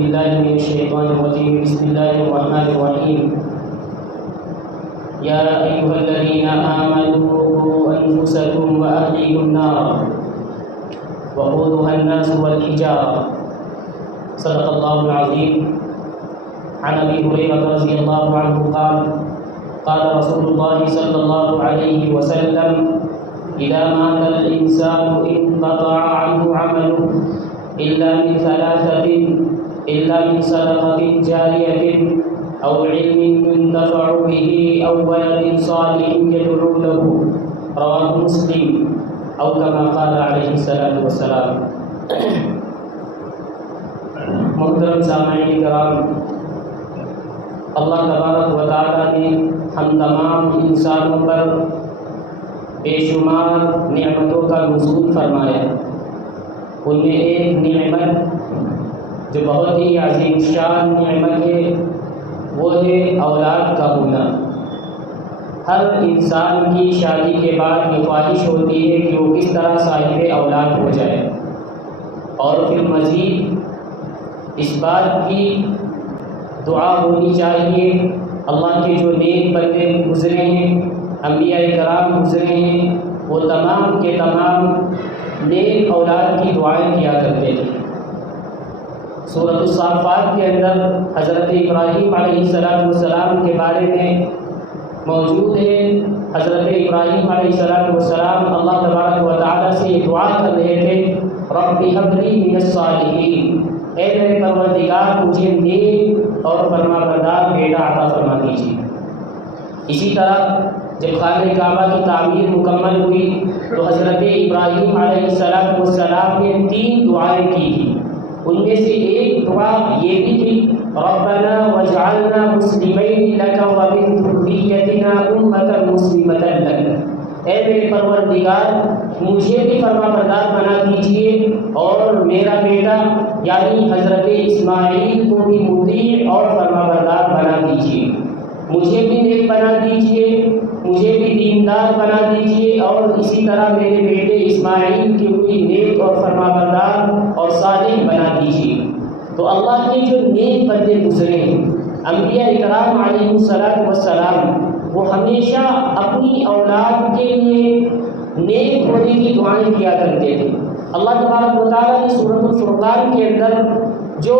بالله من الشيطان الرجيم. بسم الله الرحمن الرحيم. يا أيها الذين آمنوا قوا أنفسكم وأهليكم نارا وقودها الناس والحجارة. صدق الله العظيم. عن أبي هريرة رضي الله عنه قال قال رسول الله صلى الله عليه وسلم: إذا مات الإنسان انقطع عنه عمله إلا من ثلاثة: إلا من صدقة جارية أو علم ينتفع به أو ولد صالح يدعو له. رواه مسلم أو كما قال عليه الصلاة والسلام. محترم سامعین کرام، اللہ تبارک و تعالیٰ نے ہم تمام انسانوں پر بے شمار نعمتوں کا نزول فرمایا. ان میں ایک نعمت جو بہت ہی عظیم شان نعمت ہے وہ ہے اولاد کا ہونا. ہر انسان کی شادی کے بعد یہ خواہش ہوتی ہے کہ وہ کس طرح صاحب اولاد ہو جائے، اور پھر مزید اس بات کی دعا ہونی چاہیے. اللہ کے جو نیک بندے گزرے ہیں، انبیاء کرام گزرے ہیں، وہ تمام کے تمام نیک اولاد کی دعائیں کیا کرتے تھے. سورۃ الصافات کے اندر حضرت ابراہیم علیہ السلام کے بارے میں موجود ہے. حضرت ابراہیم علیہ السلام اللہ تبارک و تعالیٰ سے یہ دعا کر رہے تھے: رب هب لي من الصالحین، اے میرے پروردگار مجھے نیک اور فرمانبردار بیٹا عطا فرما دیجیے. اسی طرح جب خانہ کعبہ کی تعمیر مکمل ہوئی تو حضرت ابراہیم علیہ السلام نے 3 دعائیں کی تھیں. ان میں سے ایک دعا یہ بھی تھی: ربنا واجعلنا مسلمین لک ومن ذریتنا امة مسلمة لک. اے میرے پروردگار مجھے بھی فرمانبردار بنا دیجیے اور میرا بیٹا یعنی حضرت اسماعیل کو بھی مطیع اور فرمانبردار بنا دیجیے. مجھے بھی نیک بنا دیجیے، مجھے بھی دیندار بنا دیجیے، اور اسی طرح میرے بیٹے اسماعیل کے بھی نیک اور فرمانبردار اور صالح بنا دیجیے. تو اللہ کے جو نیک بندے گزرے ہیں، انبیاء کرام علیہ السلام، وہ ہمیشہ اپنی اولاد کے لیے نیک ہونے کی دعائیں کیا کرتے تھے. اللہ تبارک و تعالیٰ نے سورۃ الفرقان کے اندر جو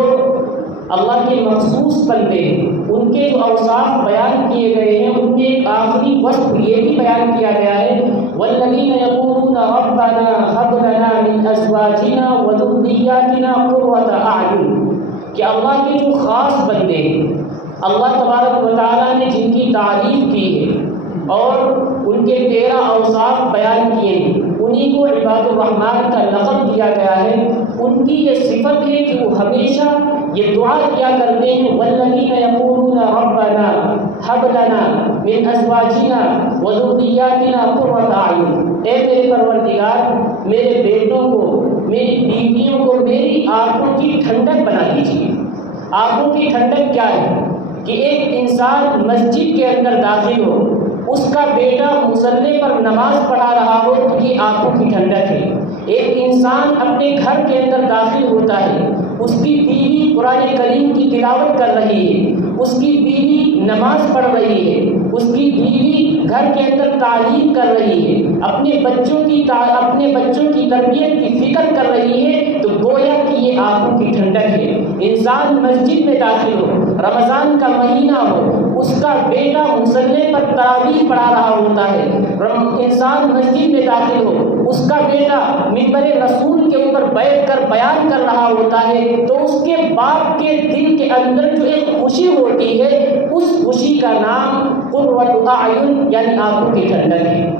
اللہ کے مخصوص بندے ہیں ان کے جو اوصاف بیان کیے گئے ہیں، ان کے ایک آخری وصف یہ بھی بیان کیا گیا ہے: والذین یقولون ربنا هب لنا من ازواجنا وذریاتنا قرۃ اعین. کہ اللہ کے جو خاص بندے ہیں، اللہ تبارک و تعالیٰ نے جن کی تعریف کی ہے اور ان کے 13 اوصاف بیان کیے ہیں، انہی کو عباد الرحمن کا لقب دیا گیا ہے. ان کی یہ صفت ہے کہ وہ ہمیشہ یہ دعا کیا کرتے ہیں: والذین یقولون ربنا هب لنا من ازواجنا وذریاتنا قرۃ اعین. اے میرے پروردگار میرے بیٹوں کو، میری بیویوں کو میری آنکھوں کی ٹھنڈک بنا دیجیے. آنکھوں کی ٹھنڈک کیا ہے؟ کہ ایک انسان مسجد کے اندر داخل ہو، اس کا بیٹا مصلی پر نماز پڑھا رہا ہو تو یہ آنکھوں کی ٹھنڈک ہے. ایک انسان اپنے گھر کے اندر داخل ہوتا ہے، اس کی بیوی قرآن کریم کی تلاوت کر رہی ہے، اس کی بیوی نماز پڑھ رہی ہے، اس کی بیوی گھر کے اندر تعلیم کر رہی ہے، اپنے بچوں کی تربیت کی فکر کر رہی ہے، تو گویا کہ یہ آنکھوں کی ٹھنڈک ہے. انسان مسجد میں داخل ہو، رمضان کا مہینہ ہو، اس کا بیٹا مصلی پر تراویح پڑھا رہا ہوتا ہے، انسان مسجد میں داخل ہو، اس کا بیٹا منبر رسول کے اوپر بیٹھ کر بیان کر رہا ہوتا ہے، تو اس کے باپ کے دل کے اندر جو ایک خوشی ہوتی ہے، اس خوشی کا نام قرۃ اعین یعنی آنکھوں کی ٹھنڈک ہے.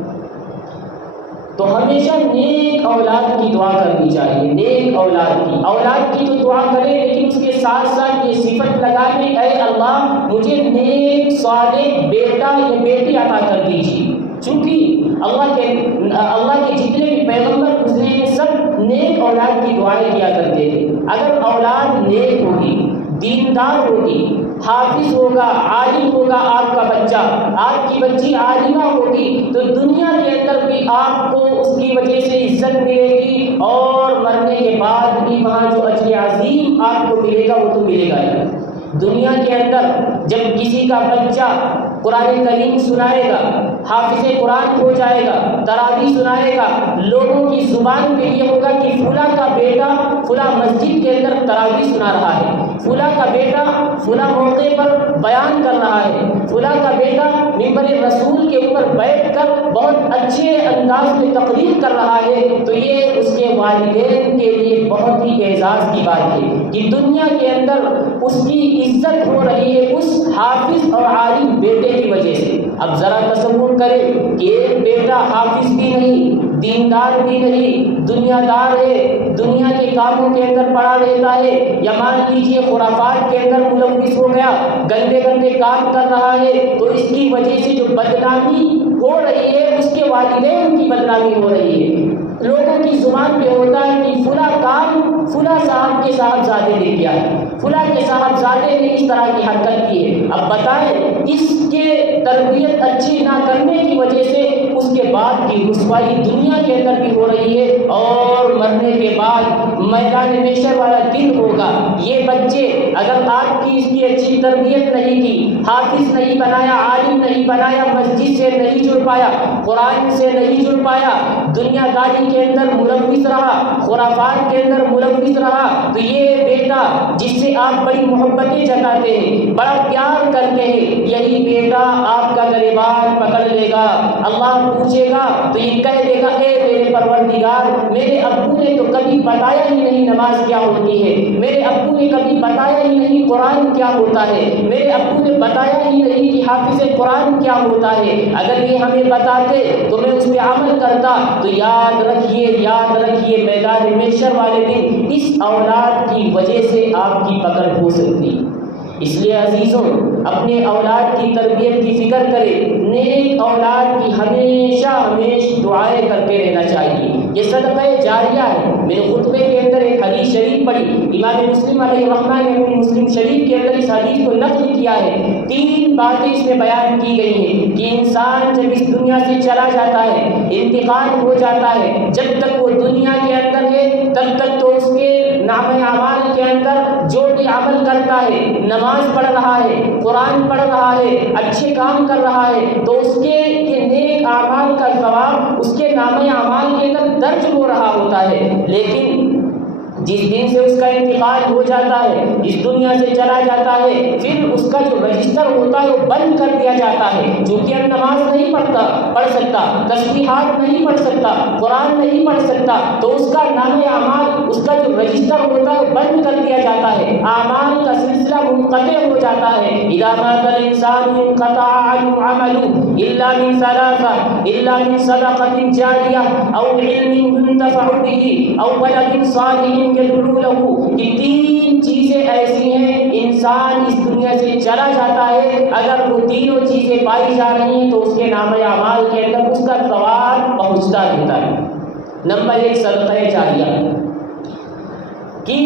تو ہمیشہ نیک اولاد کی دعا کرنی چاہیے. نیک اولاد کی تو دعا کریں، لیکن اس کے ساتھ ساتھ یہ صفت لگا کہ اے اللہ مجھے نیک صالح بیٹا یا بیٹی عطا کر دیجیے. چونکہ اللہ کے جتنے بھی پیغمبر گزرے ہیں سب نیک اولاد کی دعائیں کیا کرتے تھے. اگر اولاد نیک ہوگی، دیندار ہوگی، حافظ ہوگا، عالم ہوگا آپ کا بچہ، آپ کی بچی عالمہ ہوگی، تو دنیا کے اندر بھی آپ کو اس کی وجہ سے عزت ملے گی، اور مرنے کے بعد بھی وہاں جو اجر عظیم آپ کو ملے گا گا وہ تو ملے گا ہی۔ دنیا کے اندر جب کسی کا بچہ قرآن کریم سنائے گا، حافظ قرآن ہو جائے گا، تراویح سنائے گا، لوگوں کی زبان پہ یہ ہوگا کہ فلاں کا بیٹا فلاں مسجد کے اندر تراویح سنا رہا ہے، فلاں کا بیٹا فلاں موقع پر بیان کر رہا ہے، فلاں کا بیٹا منبر رسول کے اوپر بیٹھ کر بہت اچھے انداز میں تقریر کر رہا ہے، تو یہ اس کے والدین کے لیے بہت ہی اعزاز کی بات ہے کہ دنیا کے اندر اس کی عزت ہو رہی ہے اس حافظ اور عالم بیٹے کی وجہ سے۔ اب ذرا تصور کریں کہ ایک بیٹا حافظ بھی نہیں، دیندار بھی نہیں، دنیا دار ہے، دنیا کے کاموں کے اندر پڑا رہتا ہے، یا مان لیجیے خرافات کے اندر ملوث ہو گیا، گندے گندے کام کر رہا ہے، تو اس کی وجہ سے جو بدنامی ہو رہی ہے اس کے والدین کی بدنامی ہو رہی ہے۔ لوگوں کی زبان پہ ہوتا ہے کہ فلاں کام فلاں صاحب کے صاحبزادے نے کیا ہے، فلاں کے صاحبزادے نے اس طرح کی حرکت کی ہے۔ اب بتائیں اس کے تربیت اچھی نہ کرنے کی وجہ سے اس کے بعد کی رسوائی دنیا کے اندر بھی ہو رہی ہے، اور مرنے کے بعد میدان محشر والا دن ہوگا۔ یہ بچے اگر آپ کی اس کی اچھی تربیت نہیں کی، حافظ نہیں بنایا، عالم نہیں بنایا، مسجد سے نہیں جڑ پایا، قرآن سے نہیں جڑ پایا، دنیا داری کے اندر ملوث رہا، خرافات کے اندر ملوث رہا، تو یہ بیٹا جس سے آپ بڑی محبتیں جتاتے ہیں، بڑا پیار کرتے ہیں، یہی بیٹا آپ کا گریبان پکڑ لے گا۔ اللہ پوچھے گا تو یہ کہہ دے گا اے میرے پروردگار، میرے ابو نے تو کبھی بتایا ہی نہیں نماز کیا ہوتی ہے، میرے ابو نے کبھی بتایا ہی نہیں قرآن کیا ہوتا ہے، میرے ابو نے بتایا ہی نہیں کہ حافظ قرآن کیا ہوتا ہے، اگر یہ ہمیں بتاتے تو میں اس پہ عمل کرتا۔ تو یاد رکھیے میدان محشر والے دن اس اولاد کی وجہ سے آپ کی پکڑ ہو سکتی۔ اس لیے عزیزوں اپنے اولاد کی تربیت کی فکر کریں، نیک اولاد کی ہمیشہ دعائیں کرتے رہنا چاہیے، یہ صدقہ جاریہ ہے۔ میں نے خطبے کے اندر ایک حدیث شریف پڑھی، امام مسلم علیہ الرحمہ نے اپنی مسلم شریف کے اندر اس حدیث کو نقل کیا ہے۔ 3 باتیں اس میں بیان کی گئی ہیں کہ انسان جب اس دنیا سے چلا جاتا ہے، انتقال ہو جاتا ہے، جب تک وہ دنیا کے اندر ہے تب تک تو اس کے نامہ اعمال کے اندر جو بھی عمل کرتا ہے، نماز پڑھ رہا ہے، قرآن پڑھ رہا ہے، اچھے کام کر رہا ہے، تو اس کے یہ نیک اعمال کا ثواب اس کے نامہ اعمال کے اندر درج ہو رہا ہوتا ہے۔ لیکن جس دن سے اس کا انتقال ہو جاتا ہے، اس دنیا سے چلا جاتا ہے، پھر اس کا جو رجسٹر ہوتا ہے وہ بند کر دیا جاتا ہے، چونکہ اب نماز نہیں پڑھ سکتا، تسبیحات نہیں پڑھ سکتا، قرآن نہیں پڑھ سکتا، تو اس کا نامہ اعمال، اس کا جو رجسٹر ہوتا ہے بند کر دیا جاتا ہے، اعمال کا سلسلہ منقطع ہو جاتا ہے۔ اذا مات الانسان انقطع عنه عمله الا من ثلاثه الا من صدقة جاریہ او علم ينتفع به او ولد صالح يدعو له، کہ 3 چیزیں ایسی ہیں انسان اس دنیا سے چلا جاتا ہے، اگر وہ تینوں چیزیں پائی جا رہی ہیں تو اس کے نامہ اعمال کے اندر اس کا ثواب پہنچتا رہتا ہے۔ نمبر 1 صدقہ جاریہ، کہ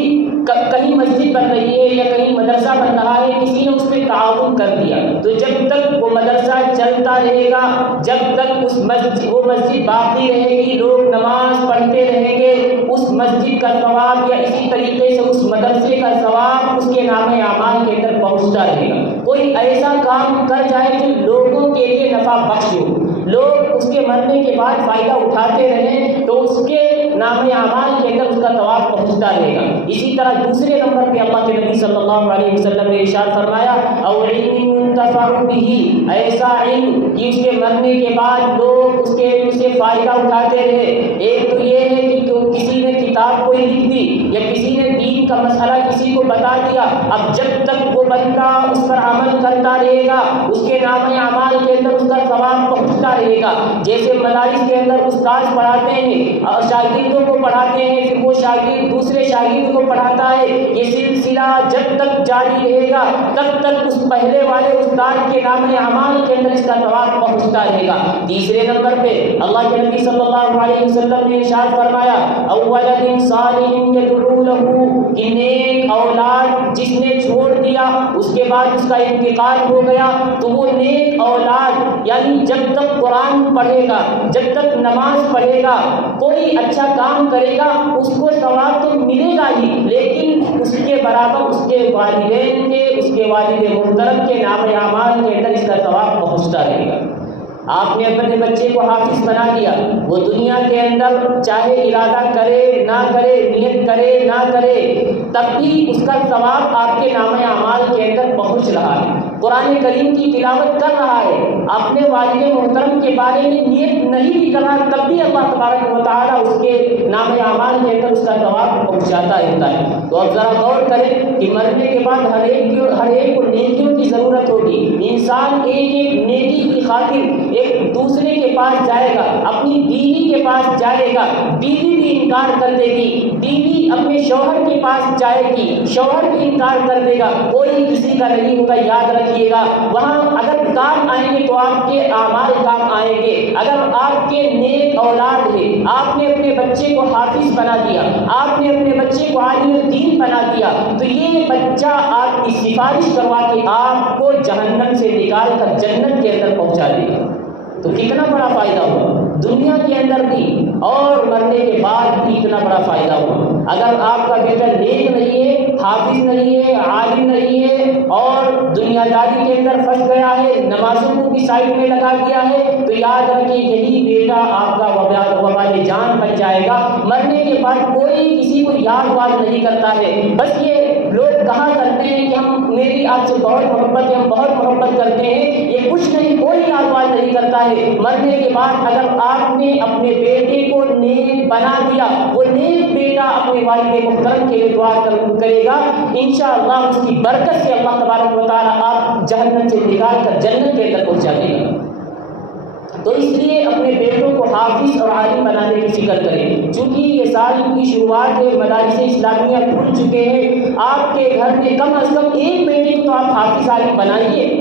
کہیں مسجد بن رہی ہے یا کہیں مدرسہ بن رہا ہے، کسی نے اس پہ تعاون کر دیا، تو جب تک وہ مدرسہ چلتا رہے گا، جب تک وہ مسجد باقی رہے گی، لوگ نماز پڑھتے رہیں گے، اس مسجد کا ثواب یا اسی طریقے سے اس مدرسے کا ثواب اس کے نامہ اعمال کے اندر پہنچتا رہے گا۔ کوئی ایسا کام کر جائے جو لوگوں کے لیے نفع بخش ہو، لوگ اس کے مرنے کے بعد فائدہ اٹھاتے رہیں، تو اس کے نامہ اعمال کے اندر اس کا ثواب پہنچتا رہے گا۔ اسی طرح دوسرے نمبر پہ اللہ کے نبی صلی اللہ علیہ وسلم نے ارشاد فرمایا او علم ينتفع به، ایسا علم کہ اس کے مرنے کے بعد لوگ اس کے علم سے فائدہ اٹھاتے رہے۔ ایک تو یہ ہے کہ کسی نے کتاب کوئی لکھ دی یا کسی نے دین کا مسئلہ کسی کو بتا دیا، اب جب تک وہ بندہ اس پر عمل کرتا رہے گا اس کے نامہ اعمال کے اندر اس کا ثواب پہنچتا رہے گا۔ جیسے مدارس کے اندر استاد پڑھاتے ہیں اور شاگردوں کو پڑھاتے ہیں، پھر وہ شاگرد دوسرے شاگرد کو پڑھاتا ہے، یہ سلسلہ جب تک جاری رہے گا تب تک اس پہلے والے استاد کے نامہ اعمال کے اندر اس کا ثواب پہنچتا رہے گا۔ تیسرے نمبر پہ اللہ کے نبی صلی اللہ علیہ وسلم نے ارشاد فرمایا او ولد صالح يدعو له، کہ نیک اولاد جس نے چھوڑ دیا اس کے بعد اس کا انتقال ہو گیا تو وہ نیک اولاد یعنی جب تک قرآن پڑھے گا، جب تک نماز پڑھے گا، کوئی اچھا کام کرے گا، اس کو ثواب تو ملے گا ہی، لیکن اس کے برابر اس کے والدین کے، اس کے والد محترم کے نام اعمال کے اندر اس کا ثواب پہنچتا رہے گا۔ آپ نے اپنے بچے کو حافظ بنا دیا، وہ دنیا کے اندر چاہے ارادہ کرے نہ کرے، نیت کرے نہ کرے، تب بھی اس کا ثواب آپ کے نام اعمال کے اندر پہنچ رہا ہے۔ قرآن کریم کی تلاوت کر رہا ہے، اپنے والد محترم کے بارے میں نیت نہیں بھی کر رہا، تب بھی اللہ تبارک و تعالیٰ اس کے نام اعمال کے اندر اس کا ثواب پہنچاتا رہتا ہے۔ تو اب ذرا غور کریں کہ مرنے کے بعد ہر ایک کو نیکیوں کی ضرورت ہوگی۔ انسان ایک ایک نیکی کی خاطر ایک دوسرے کے پاس جائے گا، اپنی بیوی کے پاس جائے گا، بیوی بھی انکار کر دے گی، بیوی اپنے شوہر کے پاس جائے گی، شوہر بھی انکار کر دے گا، کوئی کسی کا نہیں ہوگا۔ یاد رکھیے گا، وہاں اگر کام آئیں گے تو آپ کے اعمال کام آئیں گے۔ اگر آپ کے نیک اولاد ہے، آپ نے اپنے بچے کو حافظ بنا دیا، آپ نے اپنے بچے کو عالم دین بنا دیا، تو یہ بچہ آپ کی سفارش کروا کے آپ کو جہنم سے نکال کر جنت کے اندر پہنچا دے گا۔ تو کتنا بڑا فائدہ ہوا دنیا کے اندر بھی اور مرنے کے بعد بھی اتنا بڑا فائدہ ہوا۔ اگر آپ کا بیٹا نیک نہیں ہے، حافظ نہیں ہے، عالم نہیں ہے اور دنیا داری کے اندر پھنس گیا ہے، نمازوں کو بھی سائڈ میں لگا دیا ہے، تو یاد رکھیں یہی بیٹا آپ کا وبال جان بن جائے گا۔ مرنے کے بعد کوئی کسی کو یاد واد نہیں کرتا ہے، بس یہ لوگ کہا کرتے ہیں کہ میری آپ سے بہت محبت ہے، ہم بہت محبت کرتے ہیں، یہ کچھ نہیں، کوئی یاد واد نہیں کرتا ہے۔ مرنے کے بعد اگر آپ نے اپنے بیٹے کو نیک بنا دیا، وہ نیک بیٹا اپنے والد محترم کے لیے دعا کرے گا، انشاءاللہ اس کی برکت سے اللہ تبارک و تعالیٰ آپ جہنم سے نکال کر جنت کے اندر پہنچا دے گا۔ تو اس لیے اپنے بیٹوں کو حافظ اور عالم بنانے کی فکر کریں، چونکہ یہ سال کی شروعات ہے، مدارس اسلامیہ کھل چکے ہیں، آپ کے گھر میں کم از کم ایک بیٹے کو تو آپ حافظ عالم بنائیے۔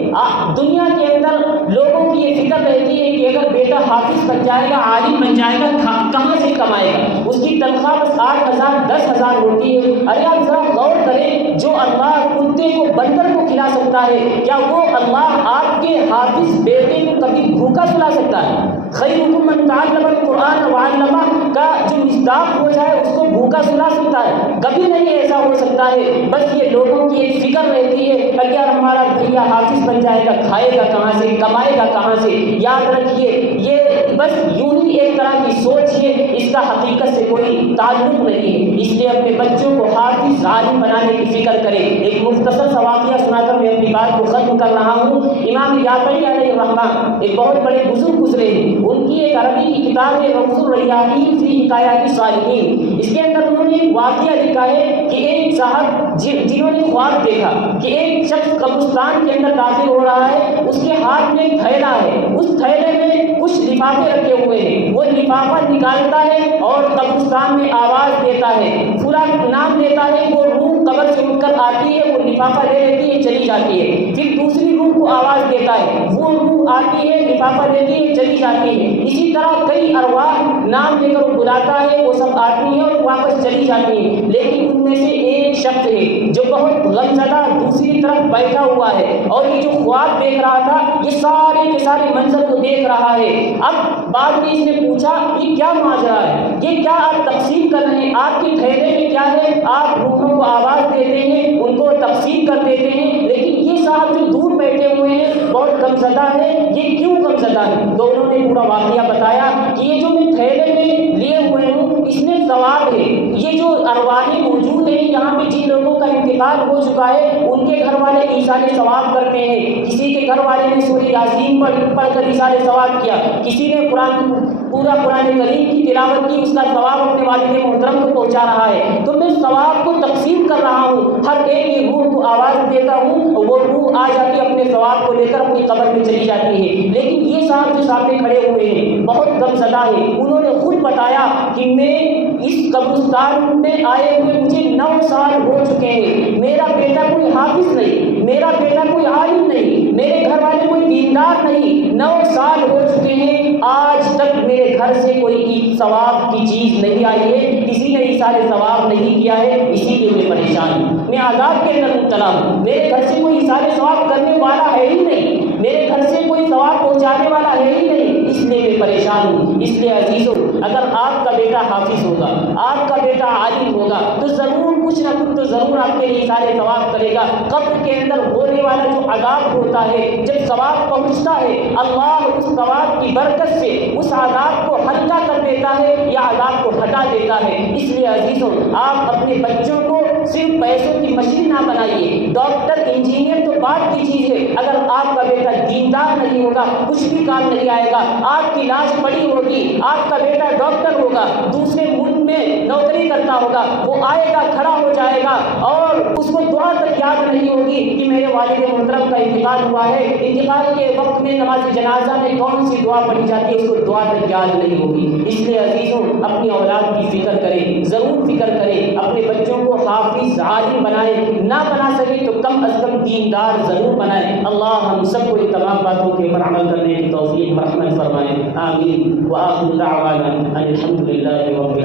دنیا کے اندر لوگوں کی یہ فکر رہتی ہے کہ اگر بیٹا حافظ بن جائے گا، عالم بن جائے گا، کہاں سے کمائے گا، اس کی تنخواہ بس 8,000 10,000 ہوتی ہے۔ ارے آپ ذرا غور کریں، جو اللہ کتے کو بندر کو کھلا سکتا ہے، کیا وہ اللہ آپ کے حافظ بیٹے کو کبھی بھوکا سلا سکتا ہے؟ خیرکم من تعلم القرآن وعلمہ کا جو مصداق ہو جائے اس کو بھوکا سلا سکتا ہے؟ کبھی نہیں ایسا ہو سکتا ہے۔ بس یہ لوگوں کی ایک فکر رہتی ہے کہ یار ہمارا بھیا حافظ بن جائے گا، کھائے گا کہاں سے، کمائے گا کہاں سے؟ یاد رکھیے یہ بس یوں ہی ایک طرح کی سوچ ہے، اس کا حقیقت سے کوئی تعلق نہیں ہے۔ اس لیے اپنے بچوں کو حافظ عالم بنانے کی فکر کریں۔ ایک مختصر سا واقعہ سنا کر میں اپنی بات کو ختم کر رہا ہوں۔ امام جعفری علیہ الرحمہ ایک بہت بڑے بزرگ گزرے ہیں، ان کی ایک عربی کی کتاب ہے روض الریاحین فی حکایات الصالحین۔ اس کے اندر انہوں نے ایک واقعہ لکھا ہے کہ ایک صاحب جنہوں نے خواب دیکھا کہ ایک شخص قبرستان کے اندر داخل ہو رہا ہے، اس کے ہاتھ میں ایک تھیلا ہے، اس تھیلے میں کچھ لفافے رکھے ہوئے ہیں، وہ لفافہ نکالتا ہے اور قبرستان میں آواز دیتا ہے، پورا نام دیتا ہے، وہ روح قبر سے اٹھ کر آتی ہے، وہ لفافہ لے لیتی ہے، چلی جاتی ہے۔ پھر دوسری روح کو آواز دیتا ہے، وہ روح آتی ہے، لفافہ لیتی ہے، چلی جاتی ہے۔ اسی طرح کئی ارواح نام لے کر بلاتا ہے، وہ سب آتی ہیں اور واپس چلی جاتی ہیں، لیکن ان میں سے ایک شخص ہے جو بہت غمزدہ دوسری طرف بیٹھا ہوا ہے اور یہ جو خواب دیکھ رہا تھا یہ سارے کے سارے منظر کو دیکھ رہا ہے۔ اب بعد میں اس نے پوچھا یہ کیا ماجرا ہے، یہ کیا آپ تقسیم کر رہے ہیں، آپ کے تھیلے میں کیا ہے؟ آپ روحوں کو آواز دیتے ہیں، ان کو تقسیم کر دیتے ہیں، لیکن یہ صاحب جو دور بیٹھے ہوئے ہیں بہت غمزدہ ہے، یہ کیوں غمزدہ ہے؟ تو انہوں نے پورا واقعہ بتایا کہ یہ جو میں تھیلے میں لیے ہوئے ہوں اس میں ثواب ہے، یہ جو ارواحیں موجود ہیں یہاں پہ جن لوگوں کا انتقال ہو چکا ہے ان کے گھر والے ایصال ثواب کرتے ہیں، کسی کے گھر والے نے سورہ یاسین پڑھ کر ایصال ثواب کیا، کسی نے پورا قرآن کریم کی تلاوت کی، اس کا ثواب اپنے والد محترم کو پہنچا رہا ہے۔ تو میں ثواب کو تقسیم کر رہا ہوں، ہر ایک کی روح کو آواز دیتا ہوں اور وہ روح آ جاتی اپنے ثواب کو لے کر اپنی قبر میں چلی جاتی ہے۔ لیکن یہ صاحب جو سامنے کھڑے ہوئے ہیں بہت غمزدہ ہے، انہوں نے خود بتایا کہ میں اس قبرستان میں آئے ہوئے مجھے 9 سال ہو چکے ہیں، میرا بیٹا کوئی حافظ نہیں، میرا بیٹا کوئی عالم نہیں، میرے گھر والے کوئی دیندار نہیں، 9 سال ہو چکے ہیں، آج تک میرے گھر سے کوئی ثواب کی چیز نہیں آئی ہے، کسی نے ایصال ثواب نہیں کیا ہے، اسی لیے میں پریشان ہوں، میں عذاب کے اندر مبتلا ہوں، میرے گھر سے کوئی ایصال ثواب کرنے والا ہے ہی نہیں، میرے گھر سے کوئی ثواب پہنچانے والا ہے ہی نہیں، اس لیے میں پریشان ہوں۔ اس لیے عزیزوں، اگر آپ کا بیٹا حافظ ہوگا، آپ کا بیٹا عالم ہوگا، تو ضرور کچھ نہ کچھ تو ضرور آپ کے لیے ایصال ثواب کرے گا۔ قبر کے اندر ہونے والا جو عذاب ہوتا ہے، جب ثواب پہنچتا ہے، اللہ اس ثواب کی برکت سے اس عذاب کو ہلکا کر دیتا ہے یا عذاب کو ہٹا دیتا ہے۔ اس لیے عزیزوں، آپ اپنے بچوں کو صرف پیسوں کی مشین نہ بنائیے، ڈاکٹر انجینئر تو بات کی چیز ہے، اگر آپ کا بیٹا دیندار نہیں ہوگا کچھ بھی کام نہیں آئے گا۔ آپ کی لاش پڑی ہوگی، آپ کا بیٹا ڈاکٹر ہوگا، دوسرے ملک میں نوکری کرتا ہوگا، وہ آئے گا، کھڑا ہو جائے گا اور اس کو دعا تک یاد نہیں ہوگی کہ میرے والد محترم کا انتقال ہوا ہے، انتقال کے وقت میں نماز جنازہ میں کون سی دعا پڑھی جاتی ہے اس کو دعا تک یاد نہیں ہوگی۔ اس لیے عزیزوں، اپنی اولاد کی فکر کریں، ضرور فکر کریں، اپنے بچوں کو حافظ عالم بنائیں، نہ بنا سکے تو کم از کم دیندار ضرور بنائیں۔ اللہ ہم سب کو ان تمام باتوں کے اوپر عمل کرنے کی توفیق مرحمت فرمائے، آمین۔ وآخر دعوانا ان الحمد للہ رب العالمین۔